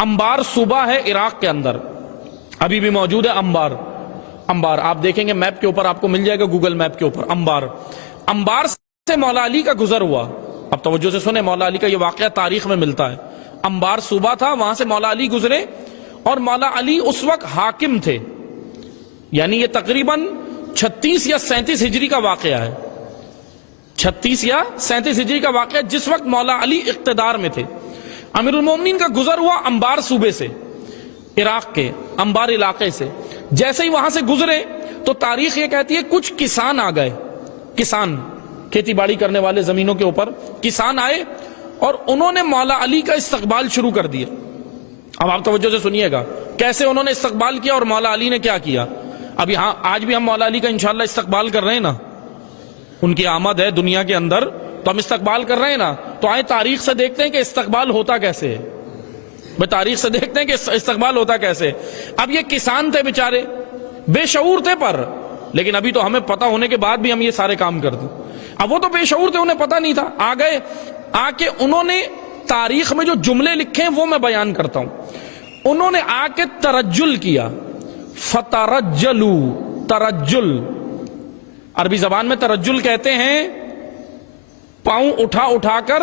انبار صوبہ ہے عراق کے اندر، ابھی بھی موجود ہے انبار آپ دیکھیں گے میپ کے اوپر، آپ کو مل جائے گا گوگل میپ کے اوپر انبار سے مولا علی کا گزر ہوا۔ اب توجہ سے سنیں، مولا علی کا یہ واقعہ تاریخ میں ملتا ہے۔ انبار صوبہ تھا، وہاں سے مولا علی گزرے، اور مولا علی اس وقت حاکم تھے، یعنی یہ تقریباً 36 یا 37 ہجری کا واقعہ ہے، 36 یا 37 ہجری کا واقعہ، جس وقت مولا علی اقتدار میں تھے۔ امیر المومنین کا گزر ہوا انبار صوبے سے، عراق کے انبار علاقے سے۔ جیسے ہی وہاں سے گزرے تو تاریخ یہ کہتی ہے کچھ کسان آ گئے، کسان کھیتی باڑی کرنے والے زمینوں کے اوپر کسان آئے، اور انہوں نے مولا علی کا استقبال شروع کر دیا۔ اب آپ توجہ سے سنیے گا کیسے انہوں نے استقبال کیا اور مولا علی نے کیا کیا۔ اب یہاں آج بھی ہم مولا علی کا انشاءاللہ استقبال کر رہے ہیں نا، ان کی آمد ہے دنیا کے اندر تو ہم استقبال کر رہے ہیں نا، تو آئے تاریخ سے دیکھتے ہیں کہ استقبال ہوتا کیسے ہے، بھائی تاریخ سے دیکھتے ہیں کہ استقبال ہوتا کیسے۔ اب یہ کسان تھے بیچارے، بے شعور تھے، پر لیکن ابھی تو ہمیں پتہ ہونے کے بعد بھی ہم یہ سارے کام کرتے۔ اب وہ تو بے شعور تھے، انہیں پتہ نہیں تھا، آ گئے، آ کے انہوں نے تاریخ میں جو جملے لکھے ہیں وہ میں بیان کرتا ہوں۔ انہوں نے آ کے ترجل کیا، فترجلو، ترجل عربی زبان میں ترجل کہتے ہیں پاؤں اٹھا کر،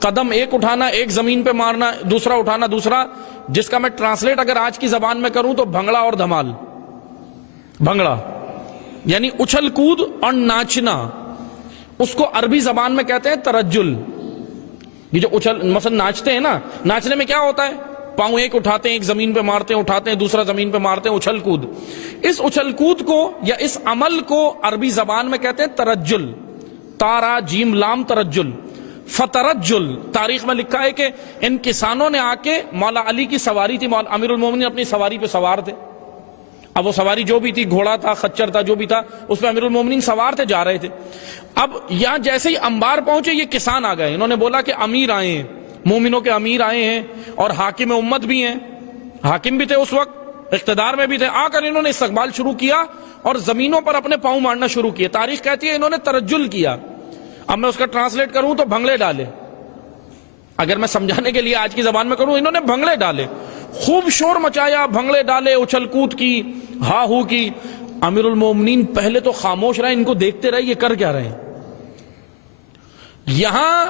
قدم ایک اٹھانا، ایک زمین پہ مارنا، دوسرا اٹھانا دوسرا، جس کا میں ٹرانسلیٹ اگر آج کی زبان میں کروں تو بھنگڑا اور دھمال۔ بھنگڑا یعنی اچھل کود اور ناچنا، اس کو عربی زبان میں کہتے ہیں ترجل۔ یہ جو مثلا ناچتے ہیں نا، ناچنے میں کیا ہوتا ہے، پاؤں ایک اٹھاتے ہیں، ایک زمین پہ مارتے ہیں، اٹھاتے ہیں دوسرا زمین پہ مارتے ہیں، اچھل کود۔ اس اچھل کود کو یا اس عمل کو عربی زبان میں کہتے ہیں ترجل، تارا جیم لام ترجل، فترجل۔ تاریخ میں لکھا ہے کہ ان کسانوں نے آ کے مولا علی کی سواری تھی، امیر المومنین اپنی سواری پہ سوار تھے، اب وہ سواری جو بھی تھی، گھوڑا تھا، خچر تھا، جو بھی تھا، اس پہ امیر المومنین سوار تھے، جا رہے تھے۔ اب یہاں جیسے ہی انبار پہنچے یہ کسان آ گئے، انہوں نے بولا کہ امیر آئے ہیں، مومنوں کے امیر آئے ہیں، اور حاکم امت بھی ہیں، حاکم بھی تھے اس وقت، اقتدار میں بھی تھے۔ آ کر انہوں نے استقبال شروع کیا اور زمینوں پر اپنے پاؤں مارنا شروع کیے۔ تاریخ کہتی ہے انہوں نے ترجل کیا۔ اب میں اس کا ٹرانسلیٹ کروں تو بھنگڑے ڈالے، اگر میں سمجھانے کے لیے آج کی زبان میں کروں، انہوں نے بھنگڑے ڈالے، خوب شور مچایا، بھنگڑے ڈالے، اچھل کود کی، ہا ہو کی۔ امیر المومنین پہلے تو خاموش رہے، ان کو دیکھتے رہے یہ کر کیا رہے ہیں۔ یہاں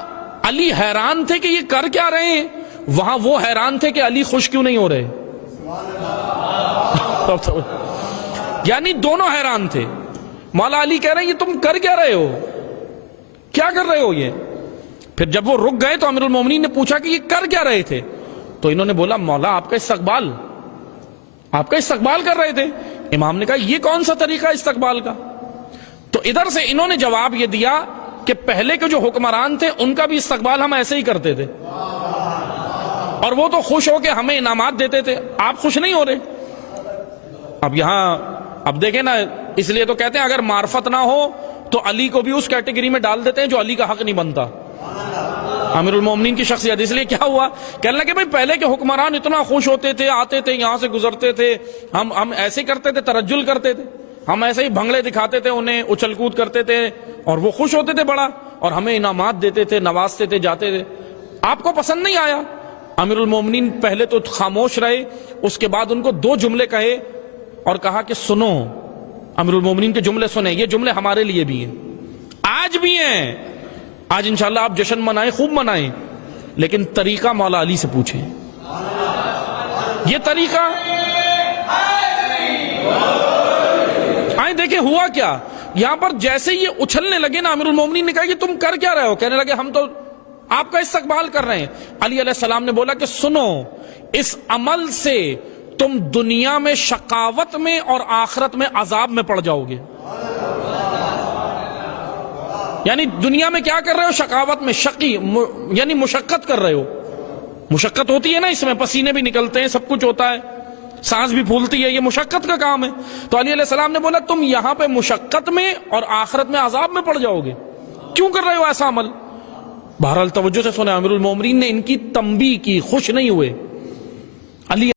علی حیران تھے کہ یہ کر کیا رہے ہیں، وہاں وہ حیران تھے کہ علی خوش کیوں نہیں ہو رہے۔ یعنی دونوں حیران تھے۔ مولا علی کہہ رہے ہیں یہ تم کر کیا رہے ہو، کیا کر رہے ہو یہ۔ پھر جب وہ رک گئے تو امیر المومنین نے پوچھا کہ یہ کر کیا رہے تھے، تو انہوں نے بولا مولا آپ کا استقبال کر رہے تھے۔ امام نے کہا یہ کون سا طریقہ استقبال کا۔ تو ادھر سے انہوں نے جواب یہ دیا کہ پہلے کے جو حکمران تھے ان کا بھی استقبال ہم ایسے ہی کرتے تھے، اور وہ تو خوش ہو کے ہمیں انعامات دیتے تھے، آپ خوش نہیں ہو رہے۔ اب یہاں اب دیکھیں نا، اس لیے تو کہتے ہیں اگر معرفت نہ ہو تو علی کو بھی اس کیٹیگری میں ڈال دیتے ہیں جو علی کا حق نہیں بنتا۔ امیر المومنین کی شخصیت، اس لیے کیا ہوا، کہنے لگے بھائی پہلے کے حکمران اتنا خوش ہوتے تھے، آتے تھے یہاں سے گزرتے تھے، ہم ایسے کرتے تھے، ترجل کرتے تھے، ہم ایسے ہی بھنگڑے دکھاتے تھے انہیں، اچھل کود کرتے تھے، اور وہ خوش ہوتے تھے بڑا، اور ہمیں انعامات دیتے تھے، نوازتے تھے، جاتے تھے، آپ کو پسند نہیں آیا۔ امیر المومنین پہلے تو خاموش رہے، اس کے بعد ان کو دو جملے کہے اور کہا کہ سنو، امیر المومنین کے جملے سنیں، یہ جملے ہمارے لیے بھی ہیں، آج بھی ہیں۔ آج انشاءاللہ آپ جشن منائیں، خوب منائیں، لیکن طریقہ مولا علی سے پوچھیں۔ یہ طریقہ آئیں دیکھیں ہوا کیا۔ یہاں پر جیسے یہ اچھلنے لگے نا، امیر المومنین نے کہا کہ تم کر کیا رہے ہو، کہنے لگے ہم تو آپ کا استقبال کر رہے ہیں۔ علی علیہ السلام نے بولا کہ سنو، اس عمل سے تم دنیا میں شقاوت میں اور آخرت میں عذاب میں پڑ جاؤ گے۔ یعنی دنیا میں کیا کر رہے ہو، شقاوت میں، شقی یعنی مشقت کر رہے ہو، مشقت ہوتی ہے نا، اس میں پسینے بھی نکلتے ہیں، سب کچھ ہوتا ہے، سانس بھی پھولتی ہے، یہ مشقت کا کام ہے۔ تو علی علیہ السلام نے بولا تم یہاں پہ مشقت میں اور آخرت میں عذاب میں پڑ جاؤ گے، کیوں کر رہے ہو ایسا عمل۔ بہرحال توجہ سے سنیں، امیر المومنین نے ان کی تنبیہ کی، خوش نہیں ہوئے۔ علی